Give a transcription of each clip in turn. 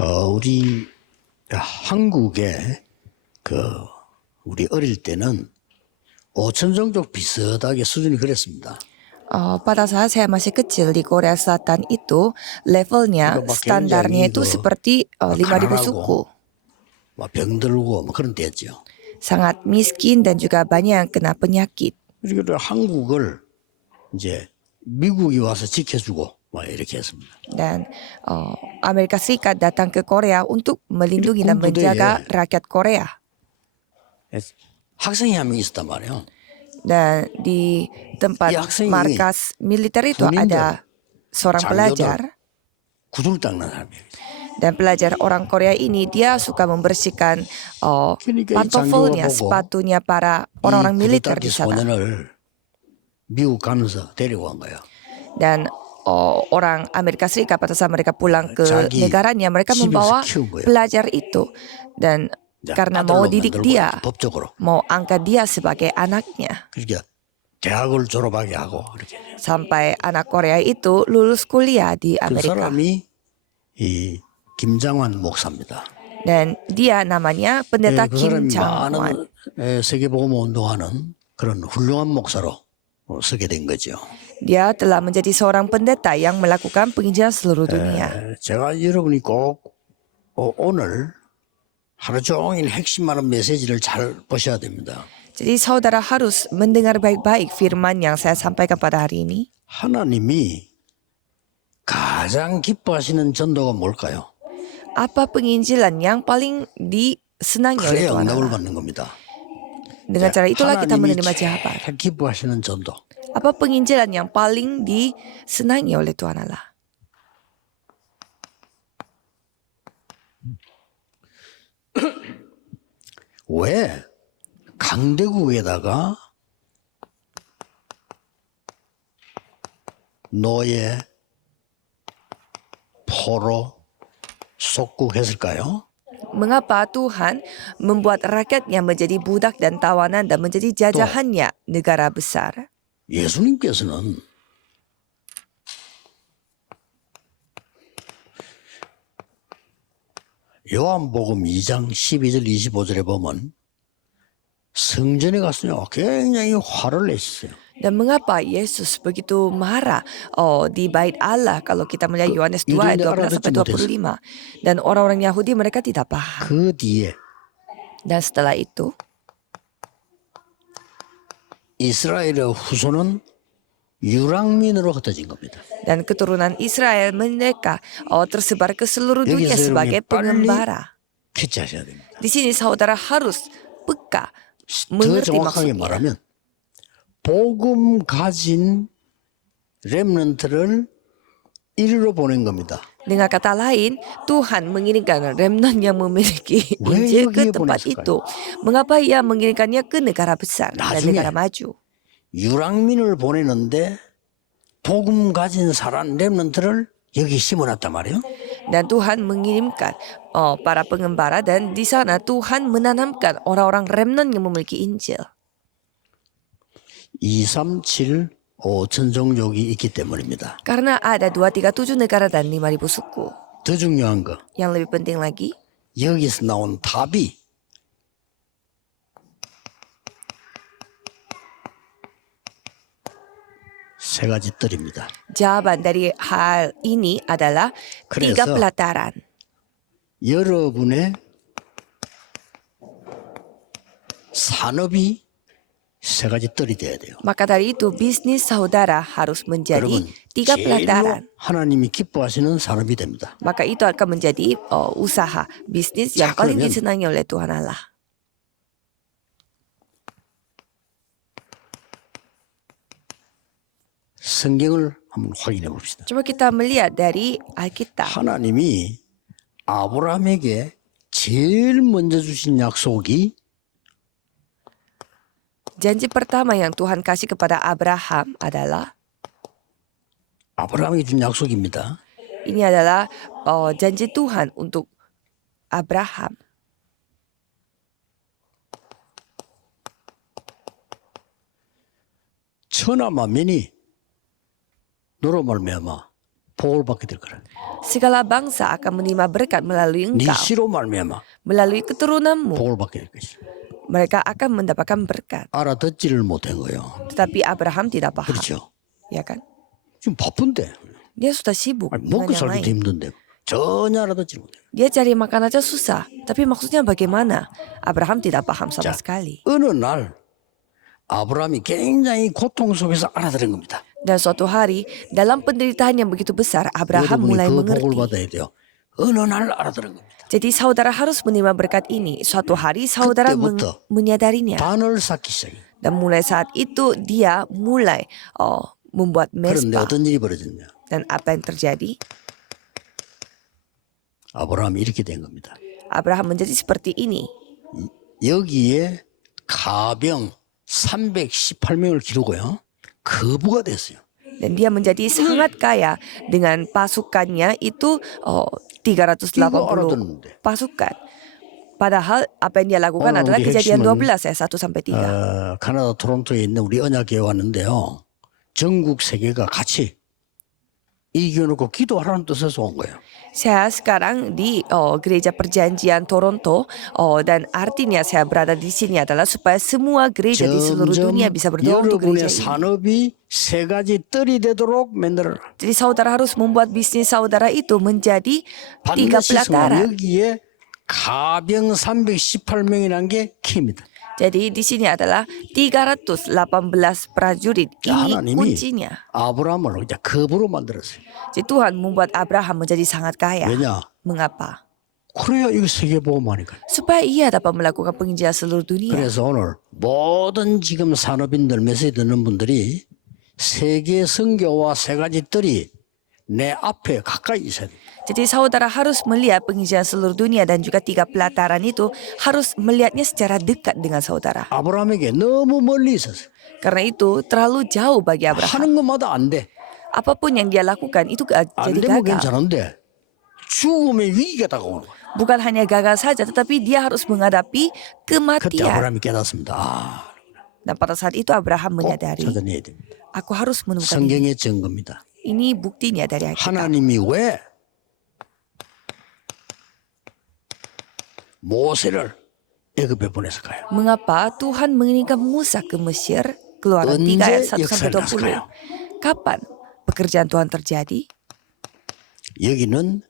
우리 한국에 우리 어릴 때는 5천 종족 비슷하게 수준이 그랬습니다. Pada saat saya masih kecil di Korea Selatan itu levelnya 그러니까 막 standarnya 굉장히 itu seperti 5.000 가난하고 suku. 막 병들고 뭐 그런 때였죠. Sangat miskin dan juga banyak yang kena penyakit. 그리고 한국을 이제 미국이 와서 지켜주고 막 이렇게 했습니다. Dan Amerika Serikat datang ke Korea untuk melindungi dan 군부대에 menjaga rakyat Korea. 학생이 한 명 있었단 말이에요. Dan di tempat 이 학생이 markas militer itu 군인들, ada seorang 장교들, pelajar. 구두를 닦는 사람이에요. Dan pelajar orang Korea ini dia suka membersihkan 그러니까 이 pantoffelnya, 장교가 보고 sepatunya para 이 orang-orang 구두 militer 닦기 di sana. 소년을 미국 가면서 데리고 간 거예요. Dan orang Amerika Serikat pada saat mereka pulang ke 자기 negaranya, mereka 집에서 membawa 키운 거예요. pelajar itu. Dan karena mau 아들로 didik 만들고 dia, 법적으로. mau angkat dia sebagai anaknya. 그러니까 대학을 졸업하게 하고 이렇게. Sampai anak Korea itu lulus kuliah di 그 Amerika. 사람이 이 김장환 목사입니다. Dan dia namanya pendeta 그 Kim 사람이 Chang-wan. 많은 세계복음 운동하는 그런 훌륭한 목사로 서게 된 거죠. Dia telah menjadi seorang pendeta yang melakukan penginjilan seluruh dunia. 제가 여러분이 꼭 오늘 하루 종일 핵심 많은 메시지를 잘 보셔야 됩니다. Jadi saudara harus mendengar baik-baik firman yang saya sampaikan pada hari ini. 하나님이 가장 기뻐하시는 전도가 뭘까요? Apa penginjilan yang paling disenangi oleh 그래야 Tuhan 응답을 Allah? 받는 겁니다. Dengan cara itulah kita 하나님이 menerima jawaban. 제일 기뻐하시는 전도. Apa penginjilan yang paling disenangi oleh Tuhan Allah? 왜 강대국에다가 노예, 포로, 속국했을까요? Mengapa Tuhan membuat rakyatnya menjadi budak dan tawanan dan menjadi jajahannya negara besar? 예수님께서는 요한복음 2장 12절 25절에 보면 성전에 갔어요. 굉장히 화를 내셨어요. Dan mengapa Yesus begitu marah di bait Allah kalau kita melihat Yohanes 2 ayat 12 sampai 25. Dan orang-orang Yahudi mereka tidak paham. 그 뒤에 Dan setelah itu 이스라엘의 후손은 유랑민으로 흩어진 겁니다. dan keturunan Israel mereka tersebar ke seluruh dunia 여기서 sebagai 여러분이 빨리 pengembara. 캐치하셔야 됩니다. Di sini saudara harus peka 더 mengerti 정확하게 maksudnya. 말하면 복음 가진 렘넌트를 이리로 보낸 겁니다. Dengan kata lain, Tuhan mengirimkan remnant yang memiliki 왜 Injil ke 여기에 tempat 보냈을까요? itu. Mengapa ia mengirimkannya ke negara besar dan 나중에 negara maju? 유랑민을 보내는데 복음 가진 사람 렘넌트를 여기 심어놨단 말이에요. Dan Tuhan mengirimkan para pengembara dan di sana Tuhan menanamkan orang-orang remnant yang memiliki Injil. 237 5천 종족이 있기 때문입니다. Karena ada 237 negara dan 5.000 suku. 더 중요한 거 Yang lebih penting lagi, 여기서 나온 답이 세 가지 뜰입니다. jawaban dari hal ini adalah 3 그래서 pelataran. 여러분의 산업이 세 가지 뜰이 돼야 돼요. Maka dari itu bisnis saudara harus menjadi 여러분 3 제일로 pelataran. 하나님이 기뻐하시는 산업이 됩니다. Maka itu akan menjadi usaha bisnis yang 자, paling 그러면 disenangi oleh Tuhan Allah. 성경을 한번 확인해 봅시다. Coba kita melihat dari Alkitab. 하나님이 아브라함에게 제일 먼저 주신 약속이 Janji pertama yang Tuhan kasih kepada Abraham adalah 아브라함에게 준 약속입니다. ini adalah janji Tuhan untuk Abraham. 천하 만민이 너로 말미암아 복을 받게 될 거라. Segala bangsa akan menerima berkat melalui 네 engkau, 씨로 말미암아 melalui keturunanmu. 복을 받게 될 것이다. Mereka akan mendapatkan berkat. 알아듣지를 못한 거예요. Tetapi Abraham tidak paham, 그렇죠. ya kan? 지금 바쁜데 Dia sudah sibuk 아니, dengan 먹고 yang 살기도 lain. 힘든데 전혀 알아듣지를 못해요. Dia cari makan aja susah. Tapi maksudnya bagaimana? Abraham tidak paham sama 자, sekali. 어느 날 아브라함이 굉장히 고통 속에서 알아들은 겁니다. Dan suatu hari, dalam penderitaan yang begitu besar, Abraham 여러분이 mulai 그 복을 mengerti. 받아야 돼요. 어느 날 알아들은 겁니다. Jadi saudara harus menerima berkat ini. Suatu hari saudara 그때부터 menyadarinya. 반을 쌓기 시작해요. Dan mulai saat itu dia mulai membuat 그런데 mezbah. 어떤 일이 벌어졌냐. Dan apa yang terjadi? 아브라함이 이렇게 된 겁니다. Abraham menjadi seperti ini. 여기에 가병 318명을 기르고요. 거부가 됐어요. Dan dia menjadi sangat kaya dengan pasukannya itu 380 알아듣는데. pasukan. Padahal apa yang dia lakukan Oh, adalah di kejadian 핵심은, 12 ayat 1 sampai 3. 가나다 토론토에 있는 우리 언약교회 왔는데요. 전국 세계가 같이 이겨놓고 기도하라는 뜻에서 온 거예요. Saya sekarang di gereja perjanjian Toronto dan artinya saya berada di sini adalah supaya semua gereja di seluruh dunia bisa berdoa untuk 여러분의 gereja ini. 산업이 세 가지 뜰이 되도록 만들어라. Jadi saudara harus membuat bisnis saudara itu menjadi 3 반드시 pelataran. 여기에 가병 318명이라는 게 키입니다. Jadi di sini adalah 318 prajurit. Ini 하나님이 kuncinya. 아브라함을 이제 겁으로 만들었어요. Jadi Tuhan membuat Abraham menjadi sangat kaya. 왜냐? Mengapa? 그래야 이거 세계 보험하니까. Supaya ia dapat melakukan penginjilan seluruh dunia. 그래서 오늘 모든 지금 산업인들 메시지 듣는 분들이 세계 선교와 세 가지 뜰이 내 앞에 가까이 있어야 돼. Jadi saudara harus melihat penginjilan seluruh dunia dan juga 3 pelataran itu harus melihatnya secara dekat dengan saudara. 아브라함에게 너무 멀리 있었어. Karena itu terlalu jauh bagi Abraham. 하는 것마다 안 돼. Apapun yang dia lakukan itu 안 jadi 되면 gagal. 괜찮은데 죽음의 위기가 다가오는 거야. Bukan hanya gagal saja, tetapi dia harus menghadapi 그때 kematian. 아브라함이 깨닫습니다. Dan pada saat itu Abraham 꼭 menyadari, 찾아내야 됩니다. aku harus menemukan ini. 성경의 증거입니다. Ini buktinya dari Alkitab. 하나님이 왜 모세를 애굽에 보냈을까요? Mengapa Tuhan mengirimkan Musa ke Mesir? Keluaran 3 ayat 1 sampai 20. Kapan pekerjaan Tuhan terjadi? 여기는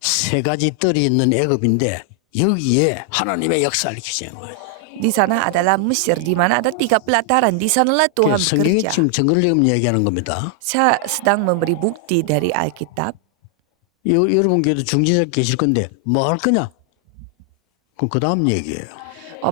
세 가지 뜰이 있는 애굽인데 여기에 하나님의 역사를 기시한 거예요. Di sana adalah Mesir, di mana ada 3 pelataran. Di sanalah Tuhan 성경이 bekerja. 지금 증거를 지금 얘기하는 겁니다. Saya sedang memberi bukti dari Alkitab. 여러분 교회도 중지자 계실 건데 뭐 할 거냐? 그럼 그 다음 얘기예요.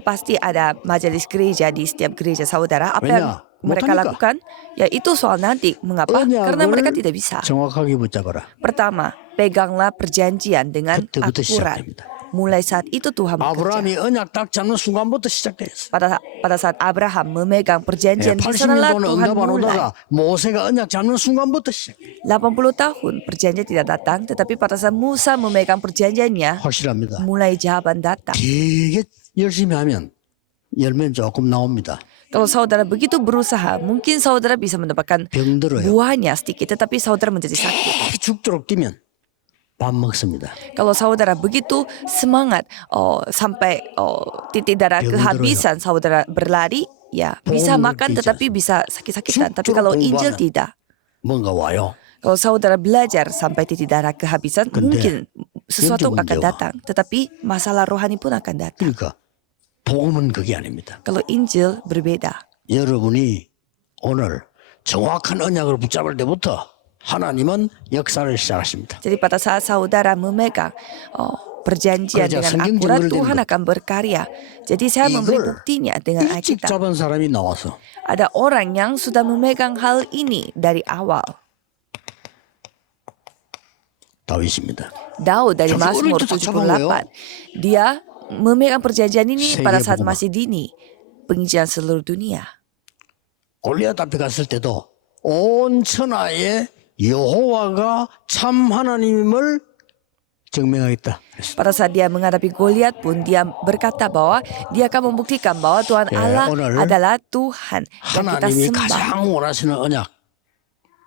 Pasti ada majelis gereja di setiap gereja saudara. Apa yang 왜냐? mereka 못하니까. lakukan? Ya itu soal nanti. Mengapa? Karena mereka 언약을 tidak bisa. 정확하게 붙잡아라. Pertama, peganglah perjanjian dengan 그때부터 akurat. 시작됩니다. Mulai saat itu Tuhan bekerja. 아브라함이 언약 딱 잡는 순간부터 시작됐어요. Pada saat Abraham memegang perjanjian, di 80년 sanalah 동안 Tuhan 응답 안 mulai. 오다가 모세가 언약 잡는 순간부터 시작해요. 80 tahun perjanjian tidak datang, tetapi pada saat Musa memegang perjanjiannya, 확실합니다. mulai jawaban datang. 되게 열심히 하면 열매는 조금 나옵니다. Kalau saudara begitu berusaha, mungkin saudara bisa mendapatkan 병들어요. buahnya sedikit, tetapi saudara menjadi sakit. 죽도록 뛰면 밥 먹습니다. Kalau saudara begitu semangat sampai titik darah 병들어요. kehabisan, saudara berlari, ya bisa 복음을 makan 듣지 tetapi bisa sakit-sakitan. Tapi 죽도록 kalau Injil 공부하면 tidak. 뭔가 와요. Kalau saudara belajar sampai titik darah kehabisan, 근데 mungkin sesuatu 영적 akan 문제와. datang. Tetapi masalah rohani pun akan datang. 그러니까 복음은 그게 아닙니다. Kalau Injil berbeda. 여러분이 오늘 정확한 언약을 붙잡을 때부터 하나님은 역사를 시작하십니다. Jadi pada saat saudara memegang perjanjian 그러자 dengan 성경 akurat, 증거를 Tuhan 드는 akan berkarya. Jadi saya memberi 이걸 buktinya dengan 일찍 Alkitab. 잡은 사람이 나와서 Ada orang yang sudah memegang hal ini dari awal. 다윗입니다. Daud dari 저기 Mazmur 어릴 때 잡은 거예요? 78. Dia memegang perjanjian ini 세계 pada saat 복음화. masih dini. Penginjilan seluruh dunia. 골리앗 앞에 갔을 때도 온 천하에 여호와가 참 하나님을 증명하겠다. 그랬어요. Pada saat dia menghadapi Goliat pun dia berkata bahwa dia akan membuktikan bahwa Tuhan 예, Allah 오늘 adalah Tuhan yang kita 하나님이 sembah. 가장 원하시는 언약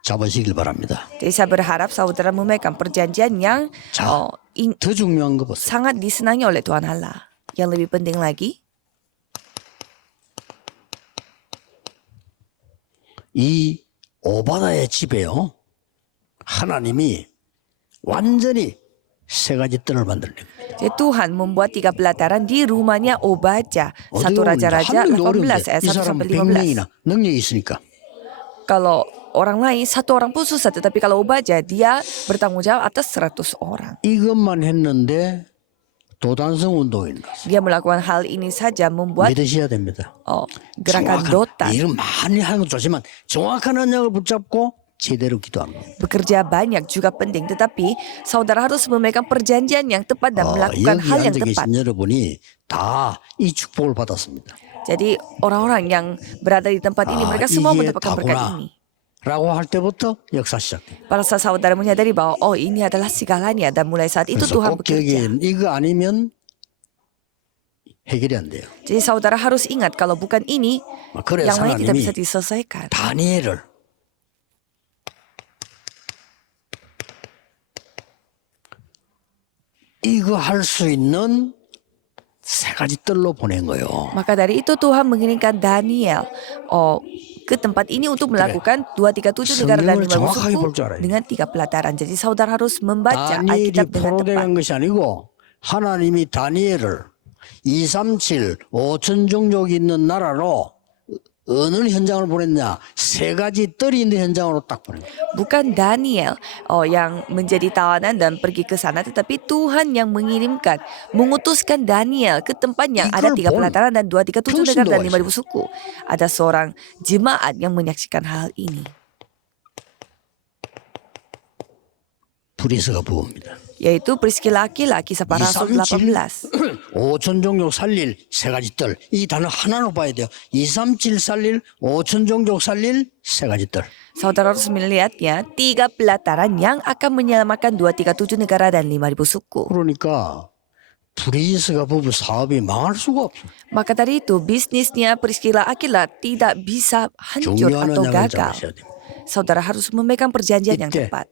잡으시길 바랍니다. Jadi saya berharap saudara memegang perjanjian yang 자, 더 중요한 거 보세요. sangat disenangi oleh Tuhan Allah. Yang lebih penting lagi, 이 오바다의 집에요. 하나님이 완전히 세 가지 뜰을 만들어냅니다. jadi Tuhan membuat 3 pelataran di rumahnya Obadya. 1 Raja-Raja 18 ayat 이 1 사람 sampai 100명이나 15. 능력이 있으니까. Kalau orang lain 1 orang pun susah, tetapi kalau Obadya dia bertanggung jawab atas 100 orang. 이것만 했는데 도단성 운동이 일어났어요. Dia melakukan hal ini saja membuat 믿으셔야 됩니다. gerakan dotan. 일을 많이 하는 건 좋지만 정확한 언약을 붙잡고 제대로 기도합니다. Bekerja banyak juga penting, tetapi saudara harus memegang perjanjian yang tepat dan melakukan 여기 hal yang 앉아 tepat. 계신 여러분이 다 이 축복을 받았습니다. Jadi orang-orang yang berada di tempat ini mereka semua 이게 mendapatkan berkat 다구나 ini. 라고 할 때부터 역사 시작돼요. Pada saat saudara menyadari bahwa ini adalah segalanya dan mulai saat itu 그래서 Tuhan 꼭 bekerja. 기억해 이거 아니면 해결이 안 돼요. Jadi saudara harus ingat kalau bukan ini 그래서 yang lain tidak 하나님이 bisa diselesaikan. 다니엘을 이거 할 수 있는 세 가지 뜰로 보낸 거예요. Maka dari itu Tuhan mengirimkan Daniel ke tempat ini untuk melakukan 237 negara dan 5 정확하게 suku 볼줄 알아요. dengan 3 pelataran. Jadi saudara harus membaca 다니엘이 Alkitab dengan tepat. 포로된 것이 아니고 하나님이 다니엘을 237, 5천 종족이 있는 나라로 어느 현장을 보냈냐? 세 가지 뜰이 있는 현장으로 딱 보낸 거예요. Bukan Daniel yang menjadi tawanan dan pergi ke sana, tetapi Tuhan yang mengirimkan, mengutuskan Daniel ke tempat yang ada 3 pelataran dan 237 negara dan 5.000 suku. Ada seorang jemaat yang menyaksikan hal ini. 브리스가 부부입니다. Yaitu Priscilla Aquila, kisah para rasul 18. 5천 종족 살릴 세 가지 뜰. 이 단어 하나로 봐야 돼요. 237 살릴, 5천 종족 살릴 세 가지 뜰. Saudara harus melihatnya 3 pelataran yang akan menyelamatkan 237 negara dan 5.000 suku. 그러니까 브리스가 부부 사업이 망할 수가 없어요. Maka dari itu bisnisnya Priscilla Aquila tidak bisa hancur 중요한 atau 언약을 gagal. 잡으셔야 됩니다. Saudara harus memegang perjanjian yang 이때 tepat.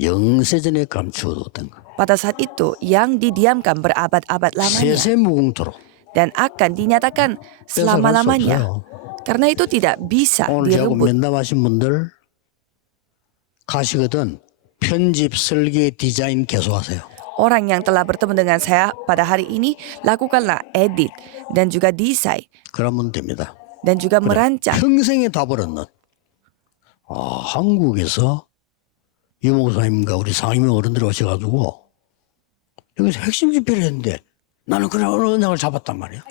영세전에 감추어뒀던 거. Pada saat itu yang didiamkan berabad-abad lamanya 세세무궁토록 dan akan dinyatakan selama-lamanya. Karena itu tidak bisa 오늘 저하고 direbut. 면담하신 분들 가시거든 편집, 설계, 디자인 계속하세요. Orang yang telah bertemu dengan saya pada hari ini, lakukanlah edit dan juga desain 그러면 됩니다. dan juga merancang. 평생에 다 벌었는 한국에서 유 목사님과 우리 상임위 어른들이 오셔가지고 여기서 핵심 집회를 했는데 나는 그런 언약을 잡았단 말이야.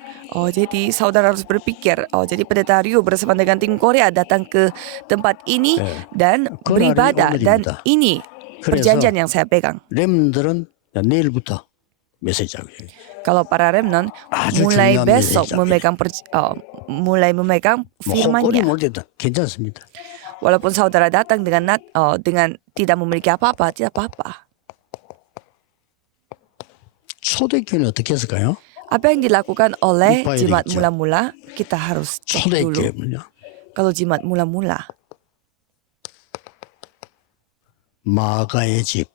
Jadi saudara harus berpikir, jadi pendeta Rio bersama dengan tim Korea datang ke tempat ini dan beribadah dan ini perjanjian yang saya pegang. 렘들은 내일부터 메시지 하고 Kalau para remnon mulai besok mulai memegang firman-Nya. 괜찮습니다. Walaupun saudara datang dengan tidak memiliki apa-apa, tidak apa-apa. 초대교회는 어떻게 했을까요? Apa yang dilakukan oleh 봐야 jemaat 되겠죠. mula-mula kita harus cek dulu. 초대교회는요. Kalau jemaat mula-mula 마가의 집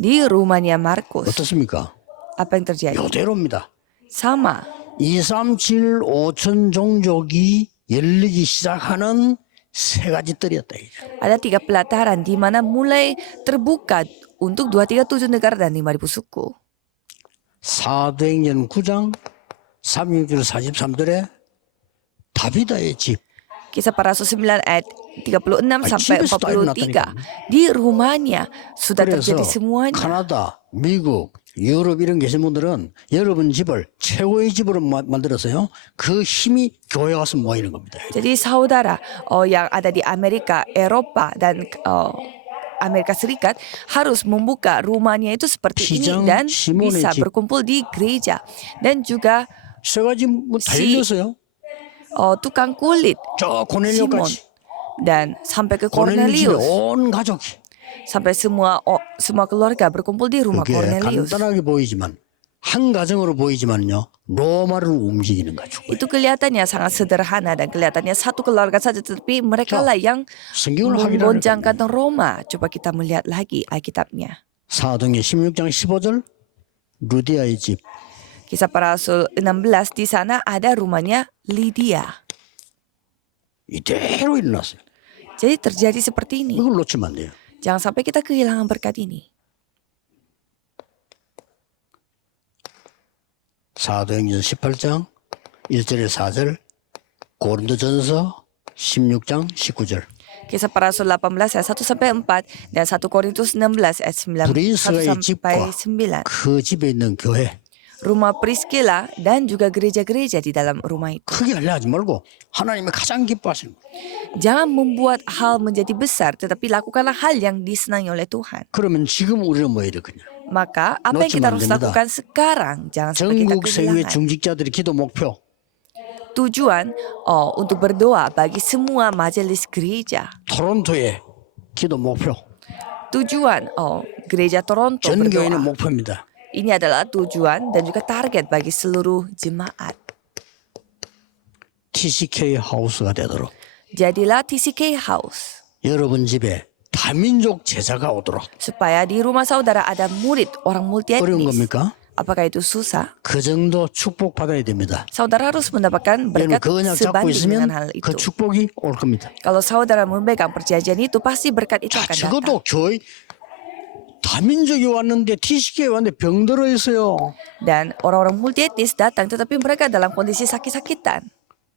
di rumahnya Markus, 어떻습니까? apa yang terjadi? 이대로입니다. Sama. 237, 5천 종족이 열리기 시작하는 세 가지 뜰이었다. Ada 3 pelataran di mana mulai terbuka untuk 237 negara dan 5.000 suku. 사도행전 9장 36절 43절에 다비다의 집. Kisah para Rasul 9 ayat 36 sampai 집에서 다 43. Di rumahnya sudah 그래서 terjadi semuanya. 카나다, 미국, 유럽 이런 계신 분들은 여러분 집을 최고의 집으로 만들었어요. 그 힘이 교회 와서 모이는 겁니다. Jadi saudara yang ada di Amerika, Eropa dan Amerika Serikat harus membuka rumahnya itu seperti ini 시장 dan 시몬의 bisa 집. berkumpul di gereja dan juga 세 가지 뭐다 시- 열렸어요. tukang kulit 저 Simon 고넬료까지. dan sampai ke 고넬료 집에 Cornelius, 온 가족이. sampai semua keluarga berkumpul di rumah 그게 Cornelius. 간단하게 보이지만 한 가정으로 보이지만요. 로마를 움직이는 가족. Itu kelihatannya sangat sederhana dan kelihatannya satu keluarga saja, tetapi mereka lah yang 성경을 확인하니까 menggoncangkan Roma. Coba kita melihat lagi Alkitabnya. 사도행전 16장 15절 루디아의 집. Kisah para Rasul 16 di sana ada rumahnya Lydia. 이대로 일어났어요. Jadi terjadi seperti ini. 이걸 놓치면 안 돼요. Jangan sampai kita kehilangan berkat ini. 사도행전 18장 1절에 4절 고린도전서 16장 19절 Kisah para Rasul 18 ayat 1 sampai 4 dan 1 Korintus 16 ayat 1 브리스가의 sampai 집과 9. 그 집에 있는 교회 Rumah Priscilla dan juga gereja-gereja di dalam rumah itu. 크게 하려 하지 말고 하나님이 가장 기뻐하시는 거예요. Jangan membuat hal menjadi besar, tetapi lakukanlah hal yang disenangi oleh Tuhan. 그러면 지금 우리는 뭐 해야 되겠냐? Maka apa yang kita harus lakukan sekarang? Jangan sampai kita 전국 세계 kehilangan. 중직자들의 기도 목표 Tujuan untuk berdoa bagi semua majelis gereja. 토론토의 기도 목표 Tujuan gereja Toronto 전 교회는 berdoa. 목표입니다. Ini adalah tujuan dan juga target bagi seluruh jemaat. TCK 하우스가 되도록 Jadilah TCK House. 여러분 집에 다민족 제자가 오도록 Supaya di rumah saudara ada murid orang multi 어려운 etnis. 겁니까? Apakah itu susah? 그 정도 축복 받아야 됩니다. Saudara harus mendapatkan 여러분 berkat 그 언약 잡고 sebanding 있으면 dengan hal itu. 그 축복이 올 겁니다. Kalau saudara memegang perjanjian itu, pasti berkat itu 자, akan datang. 적어도 교회 다민족이 왔는데 TCK에 왔는데 병들어 있어요. Dan orang-orang multi etnis datang, tetapi mereka dalam kondisi sakit-sakitan.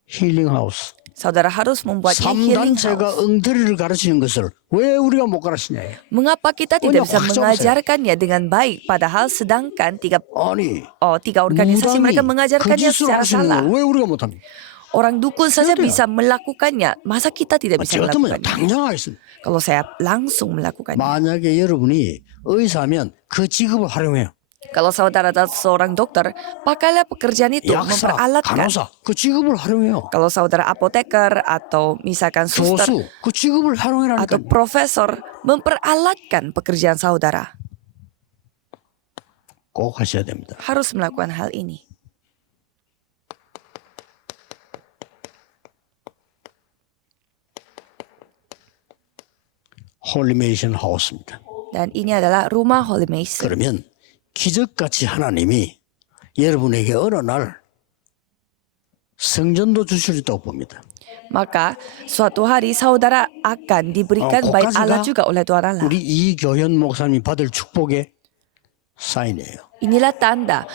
힐링 하우스. Saudara harus membuatnya healing 3단체가 house. 엉터리를 가르치는 것을 왜 우리가 못 가르치냐. Mengapa kita tidak bisa 확 잡으세요. mengajarkannya dengan baik, padahal sedangkan tiga 아니 organisasi mereka 무당이 그 mengajarkannya 짓을 secara 하시는 salah. 걸 왜 우리가 못합니까? Orang dukun saja 돼요. bisa melakukannya, masa kita tidak bisa 제가 같으면 melakukannya? 당장 하겠습니다. Kalau saya langsung melakukannya. 만약에 여러분이 의사면 그 직업을 활용해요. Kalau saudara adalah seorang dokter, pakailah pekerjaan itu 약사, memperalatkan. 간호사 그 직업을 활용해요. Kalau saudara apoteker atau misalkan suster 교수 그 직업을 활용해라니까. atau profesor, memperalatkan pekerjaan saudara. 꼭 하셔야 됩니다. Harus melakukan hal ini. 홀리메이션 하우스입니다. Dan ini adalah rumah Holy Mason. 그러면 기적같이 하나님이 여러분에게 어느 날 성전도 주실 수 있다고 봅니다. Maka suatu hari saudara akan diberikan bait Allah juga oleh Tuhan Allah. 우리 이교현 목사님이 받을 축복의 사인이에요. Inilah tanda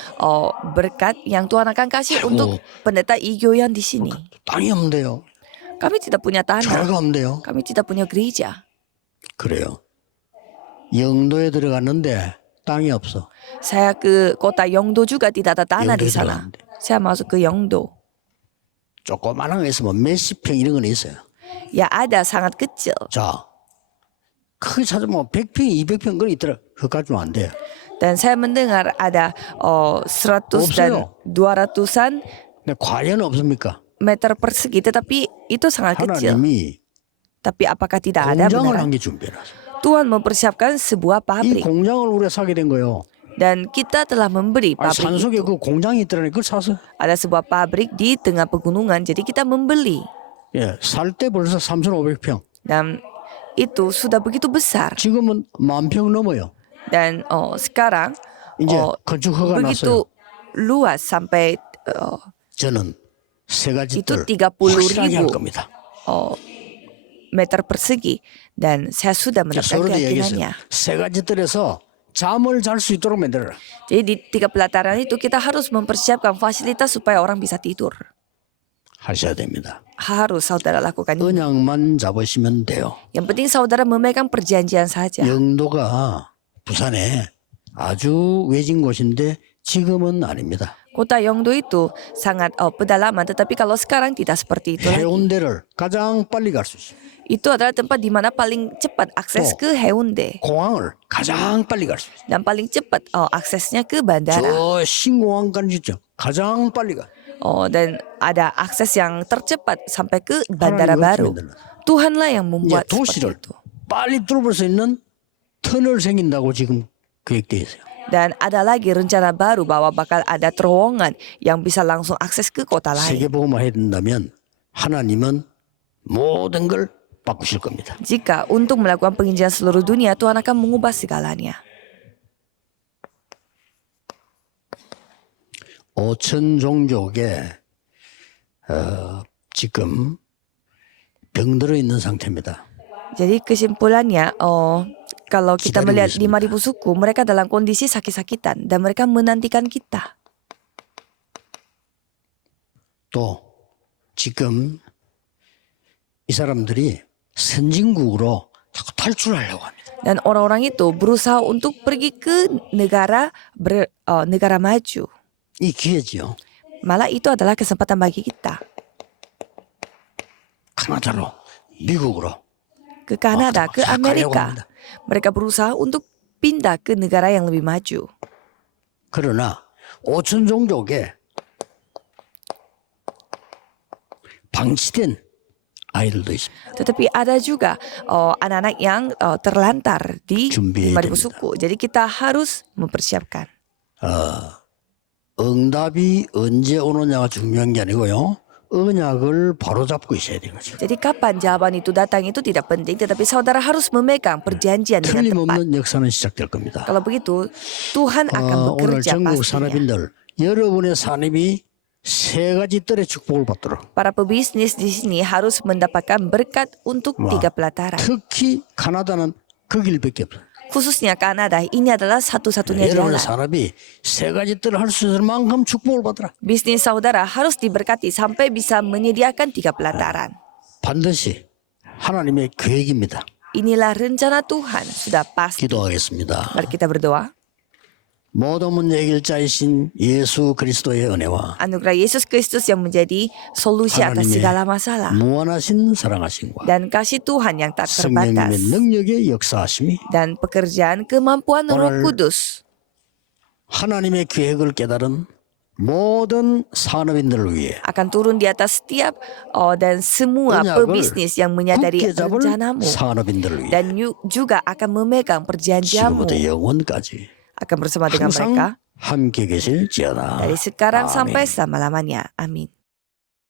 berkat yang Tuhan akan kasih untuk pendeta Igyoyan di sini. 땅이 없는데요. Kami tidak punya tanah. 교회가 없는데요. Kami tidak punya gereja. 그래요. 영도에 들어갔는데 땅이 없어. Saya ke kota Yeongdo juga tidak ada tanah di Yeongdo에 sana. 들어갔는데. Saya masuk ke Yeongdo. 조그마한 거 있으면 몇십 평 이런 건 있어요. Ya ada sangat kecil. 자, 크게 찾으면 100평, 200평 그런 있더라. 그까지는 안 돼요. Dan saya mendengar ada 100 dan 200-an 근데 과연 없습니까? meter persegi, tetapi itu sangat kecil. 하나님이 Tapi apakah tidak ada 공장을 beneran? 한 개 준비해놨어요. Tuhan mempersiapkan sebuah 이 pabrik 공장을 우리가 사게 된 거예요. dan kita telah memberi 아니, pabrik 산속에 itu. 그 공장이 있더라니 그걸 사서 Ada sebuah pabrik di tengah pegunungan, jadi kita membeli. 예, 살 때 벌써 3,500평. Dan itu sudah begitu besar. 지금은 10,000평 넘어요. Dan sekarang 이제 건축 허가 begitu 났어요. luas sampai 저는 세 가지 itu 뜰 30.000 확실하게 할 겁니다. meter persegi dan saya sudah mendapatkan 서로도 얘기했어요. keyakinannya. 세 가지 뜰에서 잠을 잘 수 있도록 만들어라. Jadi di 3 pelataran itu kita harus mempersiapkan fasilitas supaya orang bisa tidur. 하셔야 됩니다. Harus saudara lakukan ini. 언약만 잡으시면 돼요. Yang penting saudara memegang perjanjian saja. 영도가 부산에 아주 외진 곳인데 지금은 아닙니다. Kota Yeongdo itu sangat pedalaman, tetapi kalau sekarang tidak seperti itu lagi. 해운대를 가장 빨리 갈 수 있어요. Itu adalah tempat di mana paling cepat akses ke Haeundae 공항을 가장 빨리 갈 수 있어요. dan paling cepat aksesnya ke bandara. 저 신공항까지 있죠. 가장 빨리 가. Dan ada akses yang tercepat sampai ke bandara 하나님은 baru. 그렇게 만들어놨어요. Tuhanlah yang 이제 membuat seperti 도시를 itu. 빨리 뚫을 수 있는 터널 생긴다고 지금 계획되어 있어요. Dan ada lagi rencana baru bahwa bakal ada terowongan yang bisa langsung akses ke kota lain. 세계복음화 해야 된다면 하나님은 모든 걸 바꾸실 겁니다. Jika untuk melakukan penginjilan seluruh dunia, Tuhan akan mengubah segalanya. 5천 종족에 지금 병들어 있는 상태입니다. Jadi kesimpulannya, kalau kita 기다리고 melihat 있습니다. 5.000 suku, mereka dalam kondisi sakit-sakitan dan mereka menantikan kita. 또 지금 이 사람들이 선진국으로 자꾸 탈출하려고 합니다. Dan orang-orang itu berusaha untuk pergi ke negara maju. 이 기회지요. Malah itu adalah kesempatan bagi kita. 카나다로, 미국으로. Ke Kanada, ke 다 가려고 Amerika. 합니다. Mereka berusaha untuk pindah ke negara yang lebih maju. 그러나 5천 종족에 방치된 아이들도 있습니다. Tetapi ada juga anak-anak yang terlantar di 준비해야 5.000 됩니다. suku. Jadi kita harus mempersiapkan. 응답이 언제 오느냐가 중요한 게 아니고요. 언약을 바로 잡고 있어야 되는 거죠. Jadi kapan jawaban itu datang itu tidak penting, tetapi saudara harus memegang perjanjian dengan tepat. 틀림없는 역사는 시작될 겁니다. Kalau begitu, Tuhan akan 오늘 bekerja 전국 pastinya. 산업인들 여러분의 산업이 세 가지 뜰의 축복을 받도록 Para pebisnis di sini harus mendapatkan berkat untuk Wah. 3 pelataran. 특히 가나다는 그 길밖에 없어요. Khususnya Kanada, ini adalah satu-satunya 여러분의 jalan. 산업이 세 가지 뜰을 할 수 있을 만큼 축복을 받으라. Bisnis saudara harus diberkati sampai bisa menyediakan 3 pelataran. 반드시 하나님의 계획입니다. Inilah rencana Tuhan, sudah pasti. 기도하겠습니다. Mari kita berdoa. 모든 문제 해결자이신 예수 그리스도의 은혜와 Anugerah Yesus Kristus yang menjadi solusi atas 하나님의 segala masalah. 무한하신 사랑하심과 Dan kasih Tuhan yang tak terbatas. 성령님의 능력의 역사하심이 Dan pekerjaan kemampuan Roh 오늘 Kudus 하나님의 계획을 깨달은 모든 산업인들을 위해 akan turun di atas setiap dan semua 언약을 pebisnis yang menyadari 굳게 잡을 rencanamu. 산업인들을 위해 Dan juga akan memegang perjanjianmu. 지금부터 영원까지 Akan bersama dengan mereka 항상 함께 계실지어다. dari sekarang 아멘. sampai selama-lamanya. Amin.